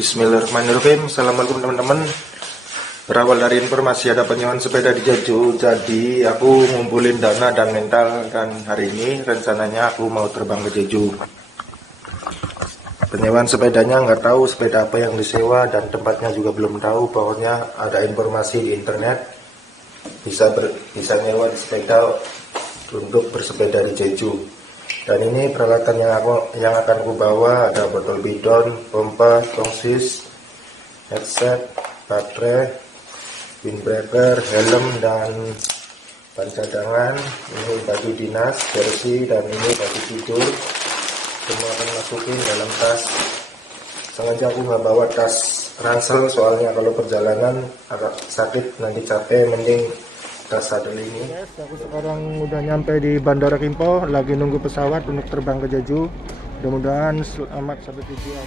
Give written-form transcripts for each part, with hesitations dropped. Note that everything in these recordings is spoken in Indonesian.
Bismillahirrahmanirrahim. Assalamualaikum teman-teman. Berawal dari informasi ada penyewaan sepeda di Jeju, jadi aku ngumpulin dana dan mental, dan hari ini rencananya aku mau terbang ke Jeju. Penyewaan sepedanya nggak tahu sepeda apa yang disewa dan tempatnya juga belum tahu. Pokoknya ada informasi di internet bisa nyewa di sepeda untuk bersepeda di Jeju. Dan ini peralatan yang akan aku bawa, ada botol bidon, pompa, tongsis, headset, baterai, windbreaker, helm, dan ban cadangan. Ini baju dinas, jersey, dan ini baju tidur. Semua akan masukin dalam tas. Sengaja aku nggak bawa tas ransel, soalnya kalau perjalanan agak sakit, nanti capek, mending tas sadel ini. Yes, aku sekarang udah nyampe di Bandara Kimpo, lagi nunggu pesawat untuk terbang ke Jeju. Mudah-mudahan selamat sampai tujuan.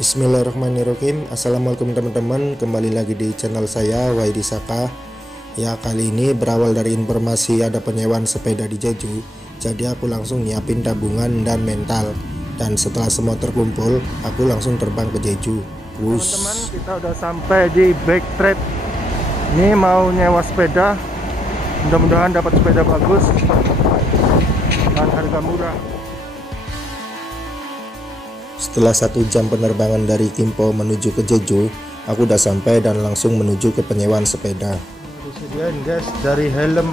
Bismillahirrahmanirrahim. Assalamualaikum teman-teman, kembali lagi di channel saya YD Saka. Ya, kali ini berawal dari informasi ada penyewaan sepeda di Jeju, jadi aku langsung nyiapin tabungan dan mental. Dan setelah semua terkumpul, aku langsung terbang ke Jeju. Teman-teman, kita udah sampai di Backtrade. Ini mau nyewa sepeda, mudah-mudahan dapat sepeda bagus dan harga murah. Setelah 1 jam penerbangan dari Kimpo menuju ke Jeju, aku udah sampai dan langsung menuju ke penyewaan sepeda. Disediain guys, dari helm,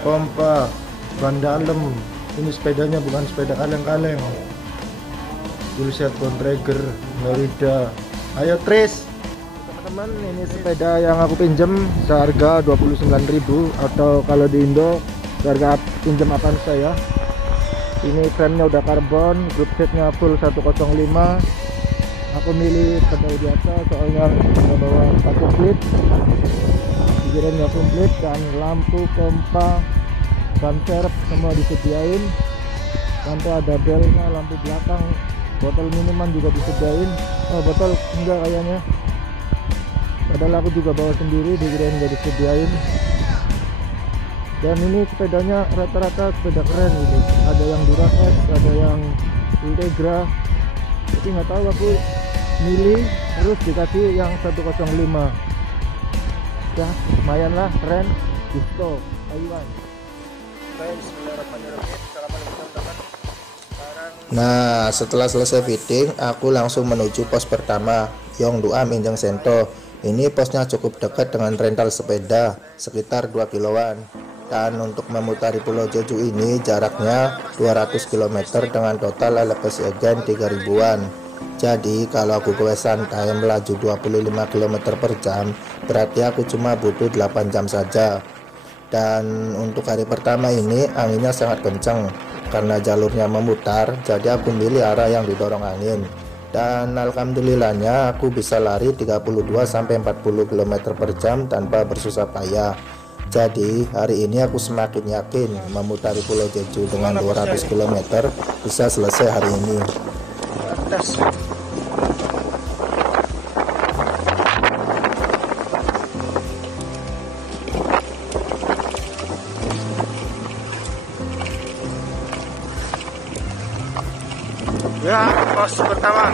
pompa, ban dalam. Ini sepedanya bukan sepeda kaleng-kaleng. Full-set Bontrager, Merida. Ayo Tris. Teman-teman, ini sepeda yang aku pinjem seharga 29.000, atau kalau di Indo harga pinjam Avanza ya. Ini frame-nya udah karbon, group setnya full 105. Aku milih pedal biasa soalnya udah bawa pakai split. Pikirannya komplit, dan lampu, pompa, ban serep semua disediain. Sampai ada belnya, lampu belakang, botol minuman juga disediain. Oh, botol enggak kayaknya, padahal aku juga bawa sendiri, dikirain nggak disediain. Dan ini sepedanya rata-rata sepeda keren gitu, ada yang Duratex, ada yang Integra, tapi nggak tahu aku milih terus dikasih yang 105. Ya lumayan lah, keren. Gusto Taiwan. Bismillahirrahmanirrahim. Assalamualaikum teman-teman. Nah, setelah selesai fitting, aku langsung menuju pos pertama, Yongduam Injeng Sento. Ini posnya cukup dekat dengan rental sepeda, sekitar 2 kiloan. Dan untuk memutari Pulau Jeju ini jaraknya 200 km dengan total elevasi again 3000-an. Jadi kalau aku goes santai melaju 25 km per jam, berarti aku cuma butuh 8 jam saja. Dan untuk hari pertama ini anginnya sangat kencang karena jalurnya memutar, jadi aku pilih arah yang didorong angin. Dan alhamdulillahnya aku bisa lari 32-40 km per jam tanpa bersusah payah. Jadi hari ini aku semakin yakin memutari Pulau Jeju dengan 200 km bisa selesai hari ini. Ya, pos pertama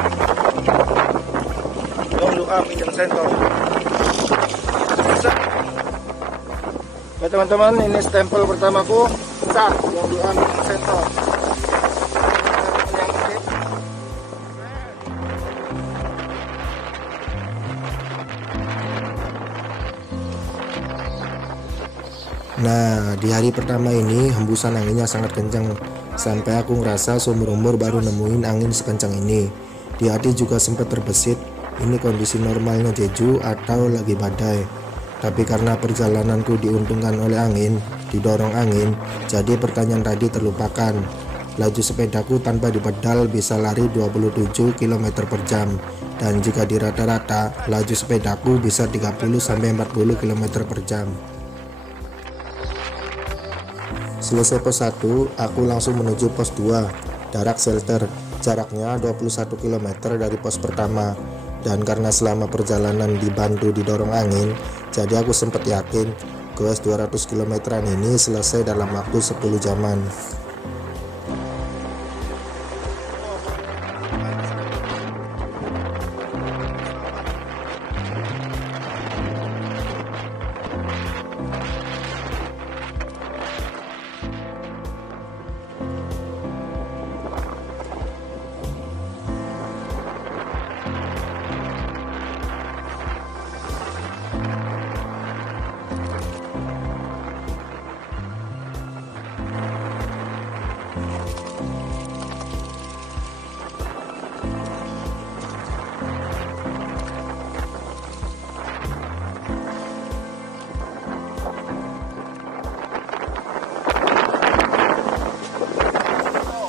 Yongduam Injeng Sento. Ya teman-teman, ini stempel pertamaku, sah Yongduam Injeng Sento. Nah, di hari pertama ini hembusan anginnya sangat kencang, sampai aku ngerasa seumur umur baru nemuin angin sekencang ini. Di hati juga sempat terbesit, ini kondisi normalnya Jeju atau lagi badai. Tapi karena perjalananku diuntungkan oleh angin, didorong angin, jadi pertanyaan tadi terlupakan. Laju sepedaku tanpa dipedal bisa lari 27 km per jam, dan jika di rata-rata laju sepedaku bisa 30-40 km per jam. Selesai pos 1, aku langsung menuju pos 2, Darak Shelter. Jaraknya 21 km dari pos pertama. Dan karena selama perjalanan dibantu didorong angin, jadi aku sempat yakin goes 200 km ini selesai dalam waktu 10 jaman.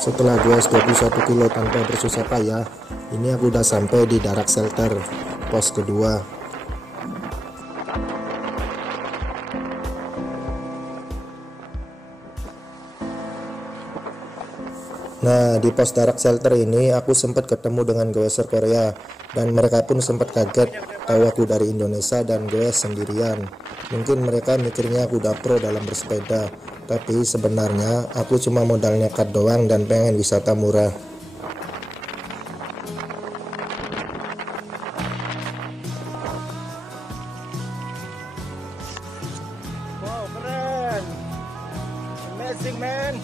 Setelah goes 21 kilo tanpa bersusah payah, ini aku udah sampai di Darak Shelter, pos kedua. Nah, di pos Darak Shelter ini aku sempat ketemu dengan goeser Korea, dan mereka pun sempat kaget tahu aku dari Indonesia dan goes sendirian. Mungkin mereka mikirnya aku udah pro dalam bersepeda, tapi sebenarnya aku cuma modal nekat doang dan pengen wisata murah. Wow, keren. Amazing, man.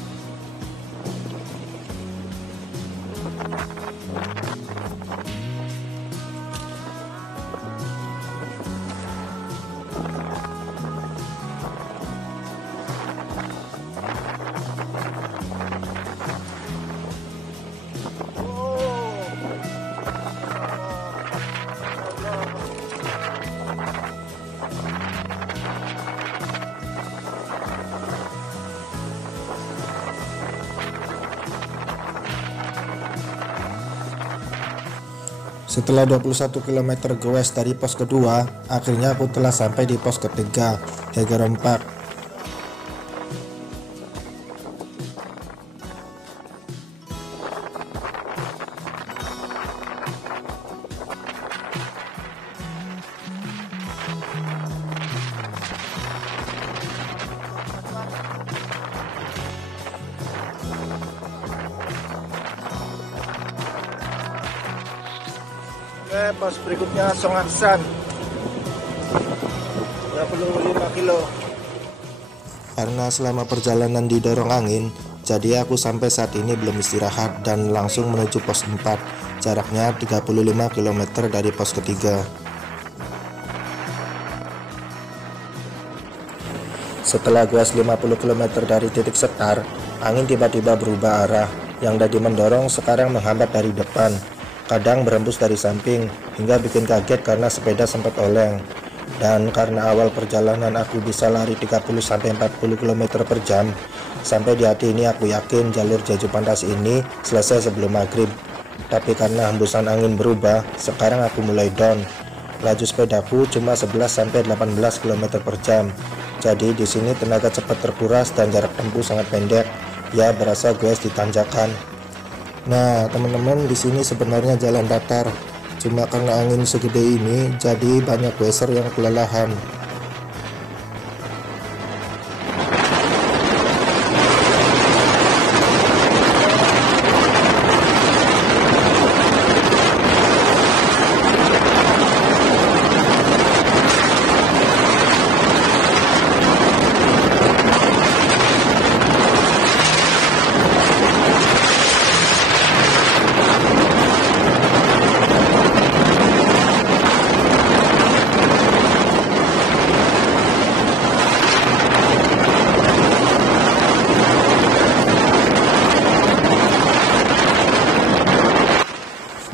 Setelah 21 km goes dari pos kedua, akhirnya aku telah sampai di pos ketiga, Hegerompak. Oke, pos berikutnya Songaksan 35 kilo. Karena selama perjalanan didorong angin, jadi aku sampai saat ini belum istirahat dan langsung menuju pos 4, jaraknya 35 km dari pos ketiga. Setelah goes 50 km dari titik setar, angin tiba-tiba berubah arah, yang tadi mendorong sekarang menghambat dari depan. Kadang berembus dari samping, hingga bikin kaget karena sepeda sempat oleng. Dan karena awal perjalanan aku bisa lari 30-40 km per jam, sampai di hati ini aku yakin jalur Jeju Pantas ini selesai sebelum maghrib. Tapi karena hembusan angin berubah, sekarang aku mulai down. Laju sepedaku cuma 11-18 km per jam. Jadi di sini tenaga cepat terkuras dan jarak tempuh sangat pendek. Ya, berasa goes di tanjakan. Nah, teman-teman, di sini sebenarnya jalan datar. Cuma karena angin segede ini, jadi banyak goeser yang kelelahan.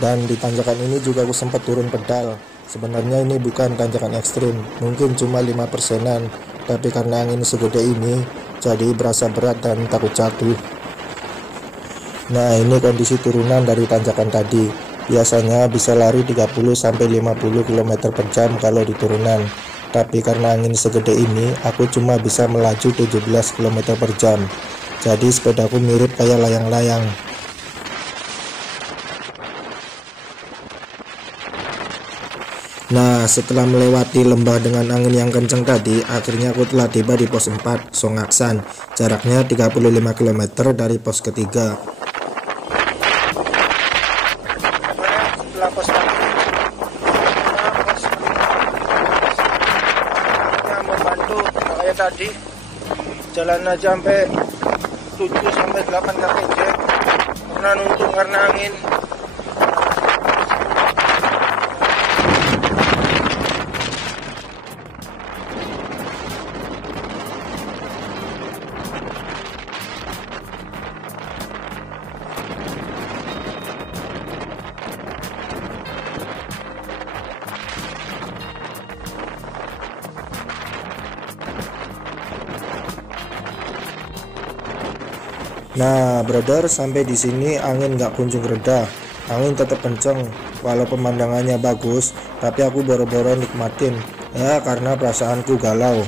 Dan di tanjakan ini juga aku sempat turun pedal. Sebenarnya ini bukan tanjakan ekstrim, mungkin cuma 5%-an, tapi karena angin segede ini, jadi berasa berat dan takut jatuh. Nah, ini kondisi turunan dari tanjakan tadi. Biasanya bisa lari 30-50 km per jam kalau di turunan. Tapi karena angin segede ini, aku cuma bisa melaju 17 km per jam. Jadi sepedaku mirip kayak layang-layang. Nah, setelah melewati lembah dengan angin yang kencang tadi, akhirnya aku telah tiba di pos 4, Songaksan, jaraknya 35 km dari pos ketiga. Setelah pos membantu kayak tadi, jalan aja sampai 7-8 km karena nuntuk karena angin. Nah, brother, sampai di sini angin nggak kunjung reda. Angin tetap kenceng, walau pemandangannya bagus, tapi aku boro-boro nikmatin. Ya, karena perasaanku galau.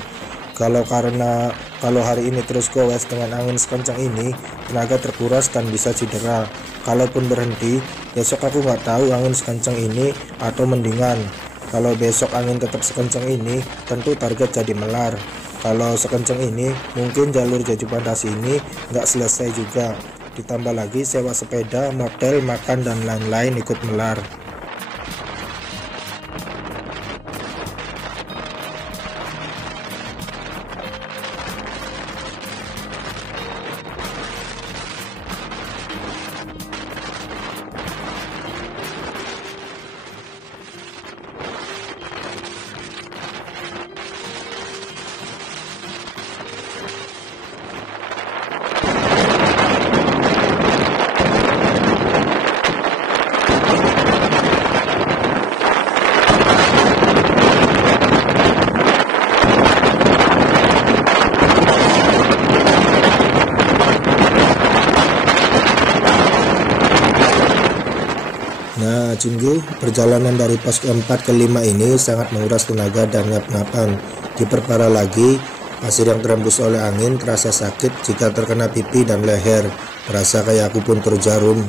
Kalau hari ini terus goes dengan angin sekencang ini, tenaga terkuras dan bisa cedera. Kalaupun berhenti, besok aku nggak tahu angin sekencang ini atau mendingan. Kalau besok angin tetap sekencang ini, tentu target jadi melar. Kalau sekencang ini, mungkin jalur Jeju Fantasi ini nggak selesai juga. Ditambah lagi sewa sepeda, motel, makan, dan lain-lain ikut melar. Nah, Cinggu, perjalanan dari pos keempat ke 5 ini sangat menguras tenaga dan ngap-ngapan. Diperparah lagi, pasir yang terembus oleh angin terasa sakit jika terkena pipi dan leher. Terasa kayak aku pun terjarum.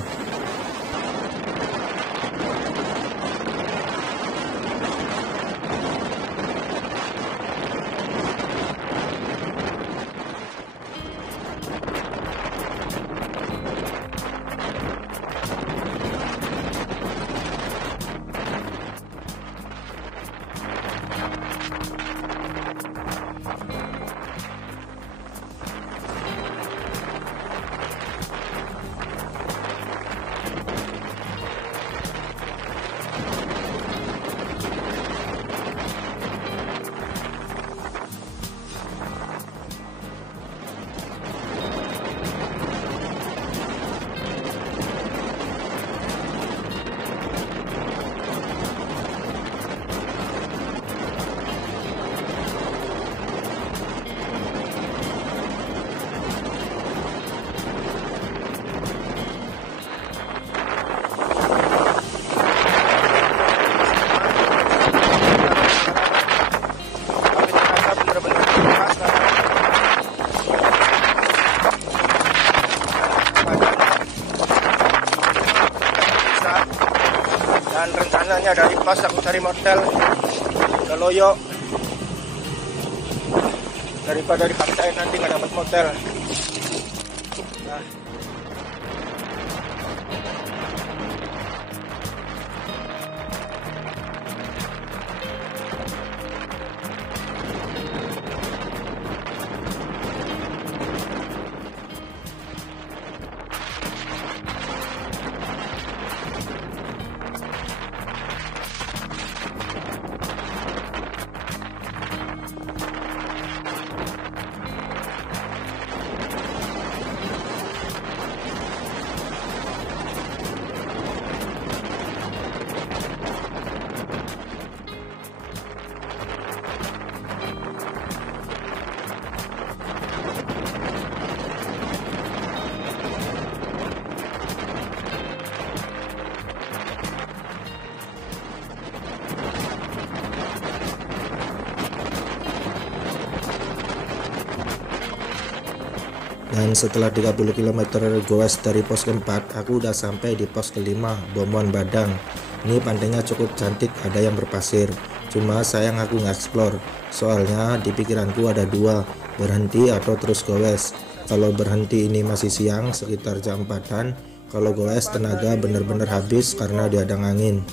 Dan rencananya dari pas aku cari motel ke Loyo daripada dipaksain nanti nggak dapat motel. Nah, Dan setelah 30 km goes dari pos keempat, aku udah sampai di pos kelima, Bomuan Badang. Ini pantainya cukup cantik, ada yang berpasir. Cuma sayang aku nggak explore, soalnya di pikiranku ada dua, berhenti atau terus goes. Kalau berhenti ini masih siang, sekitar jam 4-an. Kalau goes tenaga bener-bener habis karena dihadang angin.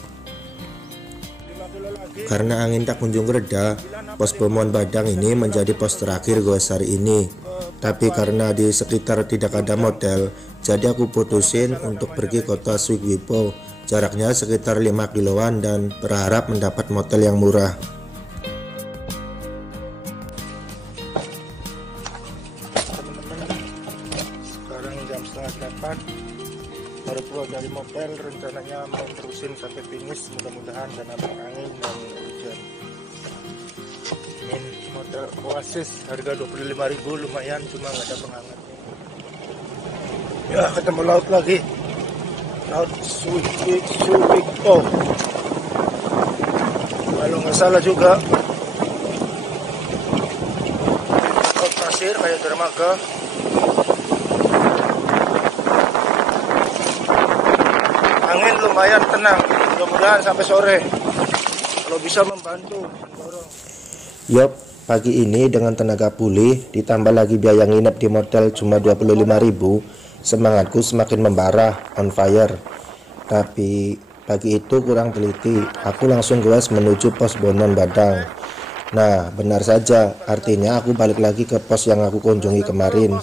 Karena angin tak kunjung reda, pos Bomuan Badang ini menjadi pos terakhir goes hari ini. Tapi karena di sekitar tidak ada motel, jadi aku putusin untuk pergi kota Sugipo. Jaraknya sekitar 5 kiloan dan berharap mendapat motel yang murah. teman-teman, sekarang jam setengah 8, baru keluar dari motel. Rencananya mau terusin sampai finish, mudah-mudahan dan abang angin dan hujan. Ini motel Oasis, harga 25.000, lumayan, cuma nggak ada penghangatnya. Ya, ketemu laut lagi. Laut Suwiko. Kalau nggak salah juga laut pasir kayak dermaga. Angin lumayan tenang, mudah-mudahan sampai sore kalau bisa membantu mendorong. Yup, pagi ini dengan tenaga pulih ditambah lagi biaya nginep di motel cuma 25.000, semangatku semakin membara, on fire. Tapi pagi itu kurang teliti, aku langsung goes menuju pos Bonon Badang. Nah, benar saja, artinya aku balik lagi ke pos yang aku kunjungi kemarin.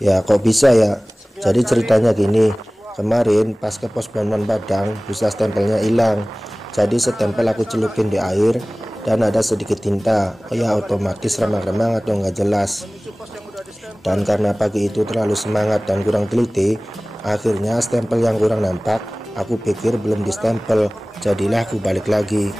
Ya, kok bisa ya? Jadi ceritanya gini, kemarin pas ke pos Bonon Badang, busa stempelnya hilang. Jadi setempel aku celupin di air dan ada sedikit tinta, ya otomatis remang-remang atau nggak jelas. Dan karena pagi itu terlalu semangat dan kurang teliti, akhirnya stempel yang kurang nampak, aku pikir belum distempel, jadilah aku balik lagi.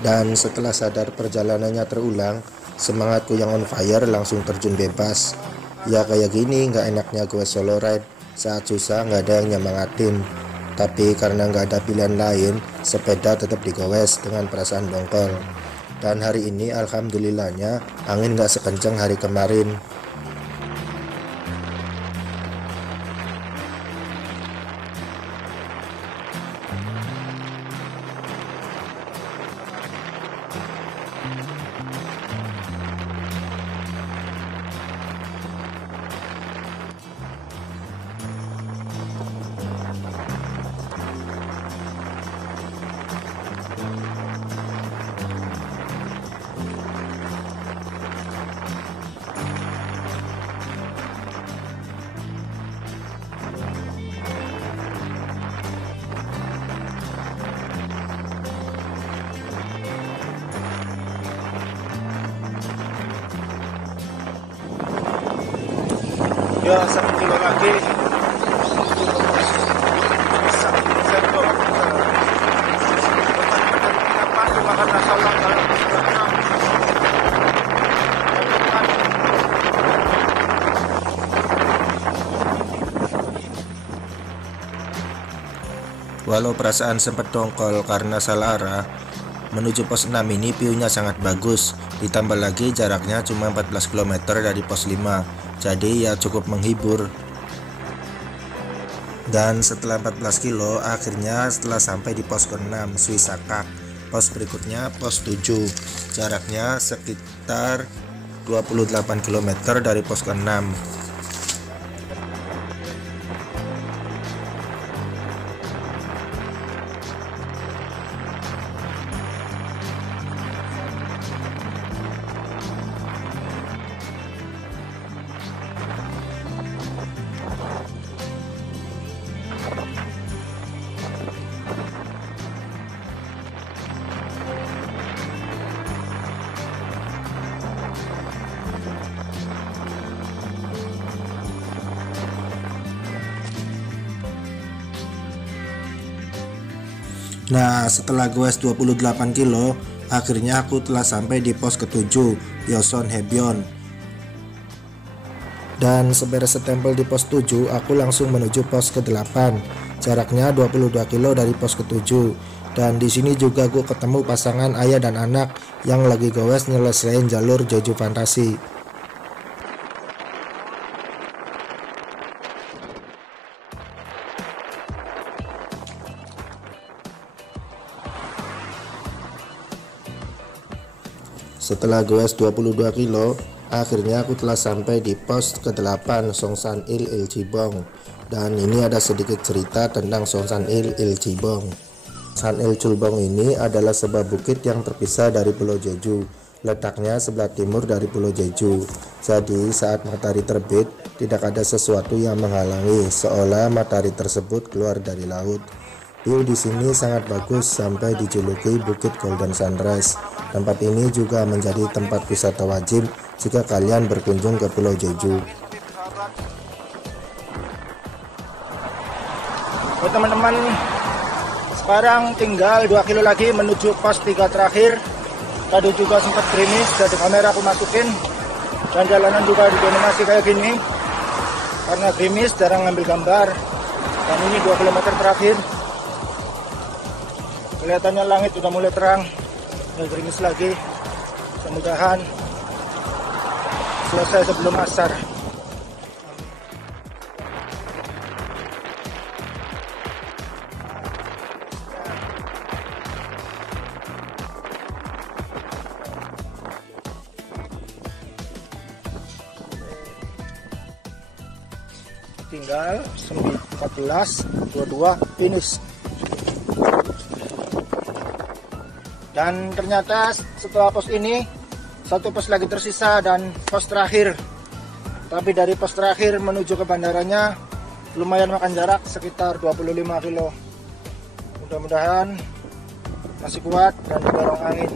Dan setelah sadar perjalanannya terulang, semangatku yang on fire langsung terjun bebas. Ya kayak gini nggak enaknya gue solo ride, saat susah nggak ada yang nyemangatin. Tapi karena nggak ada pilihan lain, sepeda tetap digowes dengan perasaan dongkol. Dan hari ini alhamdulillahnya angin nggak sekencang hari kemarin. Ya, 1 kilo lagi. Walau perasaan sempat dongkol karena salah arah, menuju pos 6 ini view-nya sangat bagus, ditambah lagi jaraknya cuma 14 km dari pos 5, jadi ya cukup menghibur. Dan setelah 14 kilo, akhirnya setelah sampai di pos ke-6 Suisakak, pos berikutnya pos 7, jaraknya sekitar 28 km dari pos ke-6. Nah, setelah goes 28 kilo, akhirnya aku telah sampai di pos ke-7, Yoson Hebyon. Dan seberes setempel di pos 7, aku langsung menuju pos ke-8, jaraknya 22 kilo dari pos ke-7. Dan di sini juga gue ketemu pasangan ayah dan anak yang lagi goes nyelesain jalur Jeju Fantasi. Setelah goes 22 kilo, akhirnya aku telah sampai di pos ke-8 Songsan Il Chibong. Dan ini ada sedikit cerita tentang Songsan Il Chibong. Songsan Il Chibong ini adalah sebuah bukit yang terpisah dari Pulau Jeju. Letaknya sebelah timur dari Pulau Jeju. Jadi saat matahari terbit, tidak ada sesuatu yang menghalangi, seolah matahari tersebut keluar dari laut. View di sini sangat bagus sampai dijuluki Bukit Golden Sunrise. Tempat ini juga menjadi tempat wisata wajib jika kalian berkunjung ke Pulau Jeju. Buat teman-teman Sekarang tinggal 2 kilo lagi menuju pos 3 terakhir. Tadi juga sempat gerimis, jadi kamera aku masukin. Dan jalanan juga didominasi kayak gini. Karena gerimis, jarang ngambil gambar. Dan ini 2 km terakhir. Kelihatannya langit sudah mulai terang. Ya, gerimis lagi. Mudah-mudahan selesai sebelum asar. Tinggal 14:22 finish. Dan ternyata setelah pos ini satu pos lagi tersisa dan pos terakhir. Tapi dari pos terakhir menuju ke bandaranya lumayan makan jarak sekitar 25 kilo. Mudah-mudahan masih kuat dan didorong angin.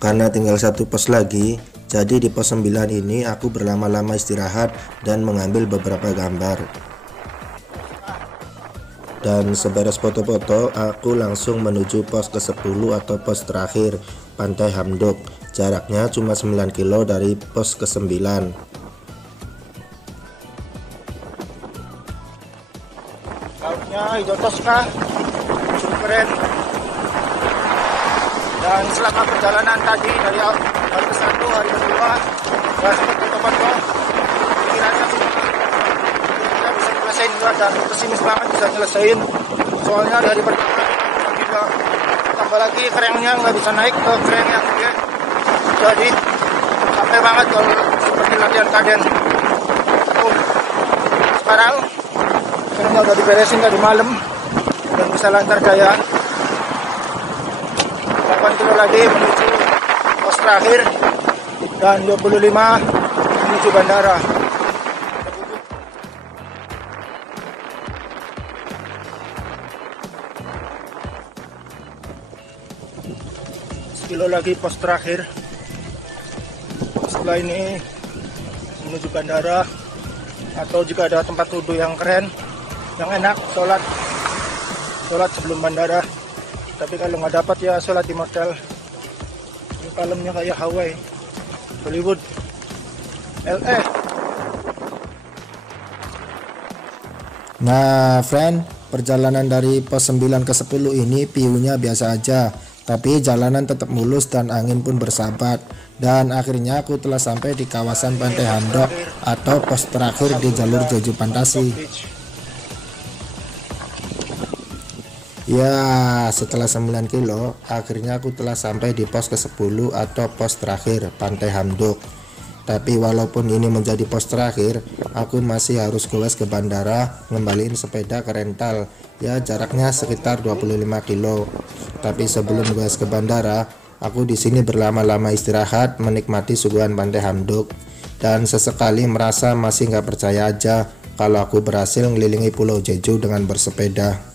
Karena tinggal satu pos lagi, jadi di pos 9 ini aku berlama-lama istirahat dan mengambil beberapa gambar. Dan seberes foto-foto, aku langsung menuju pos ke-10 atau pos terakhir, Pantai Hamdok. Jaraknya cuma 9 kilo dari pos ke-9. Lautnya hijau toska, cukup keren. Dan selama perjalanan tadi dari hari ke-1, hari kedua, gak sempat foto-foto. Pikirannya sih kita bisa nyelesain juga, dan pesimis banget bisa nyelesain. Soalnya di hari pertama juga tambah lagi kerennya nggak bisa naik ke keren yang gede. Jadi capek banget kalau seperti latihan kaden. Sekarang kerennya udah diberesin tadi malam dan bisa lancar jaya. 8 kilo lagi menuju pos terakhir dan 25 menuju bandara. 1 kilo lagi pos terakhir. Setelah ini menuju bandara, atau jika ada tempat wudhu yang keren, yang enak, sholat sebelum bandara. Tapi kalau nggak dapat ya sholat di motel. Ini malamnya kayak Hawaii, Hollywood, LA. Nah friend, perjalanan dari pos 9 ke 10 ini view-nya biasa aja, tapi jalanan tetap mulus dan angin pun bersahabat. Dan akhirnya aku telah sampai di kawasan Pantai Hamdok atau pos terakhir di jalur Jeju Fantasi. Ya, setelah 9 kilo, akhirnya aku telah sampai di pos ke-10 atau pos terakhir, Pantai Hamdok. Tapi walaupun ini menjadi pos terakhir, aku masih harus goes ke bandara, ngembaliin sepeda ke rental. Ya, jaraknya sekitar 25 kilo. Tapi sebelum goes ke bandara, aku di sini berlama-lama istirahat, menikmati suguhan Pantai Hamdok. Dan sesekali merasa masih nggak percaya aja kalau aku berhasil ngelilingi Pulau Jeju dengan bersepeda.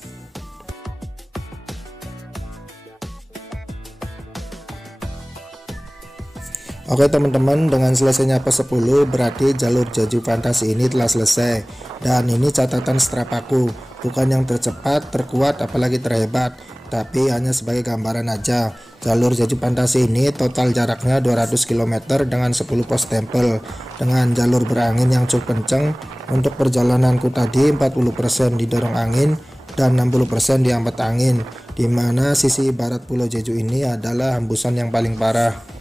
Oke teman-teman, dengan selesainya pos 10 berarti jalur Jeju Fantasi ini telah selesai. Dan ini catatan strap aku, bukan yang tercepat, terkuat, apalagi terhebat, tapi hanya sebagai gambaran aja. Jalur Jeju Fantasi ini total jaraknya 200 km dengan 10 pos tempel, dengan jalur berangin yang cukup kenceng. Untuk perjalananku tadi 40% didorong angin dan 60% dihambat angin, dimana sisi barat Pulau Jeju ini adalah hembusan yang paling parah.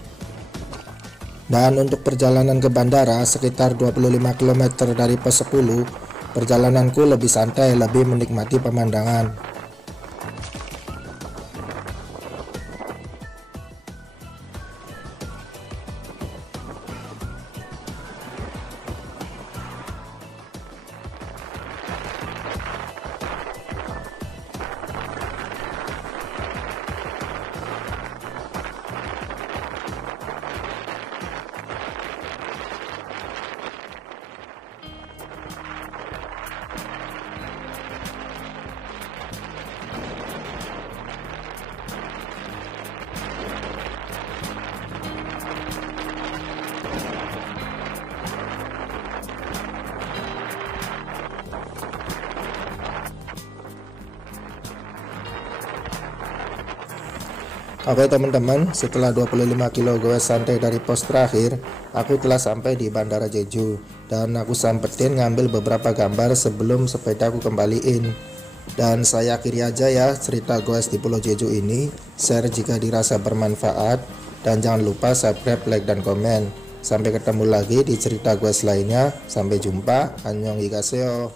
Dan untuk perjalanan ke bandara sekitar 25 km dari pos 10, perjalananku lebih santai, lebih menikmati pemandangan. Oke teman-teman, setelah 25 kilo goes santai dari pos terakhir, aku telah sampai di Bandara Jeju. Dan aku sempetin ngambil beberapa gambar sebelum sepeda aku kembaliin. Dan saya akhiri aja ya cerita goes di Pulau Jeju ini. Share jika dirasa bermanfaat. Dan jangan lupa subscribe, like, dan komen. Sampai ketemu lagi di cerita goes lainnya. Sampai jumpa. Annyeonghaseyo.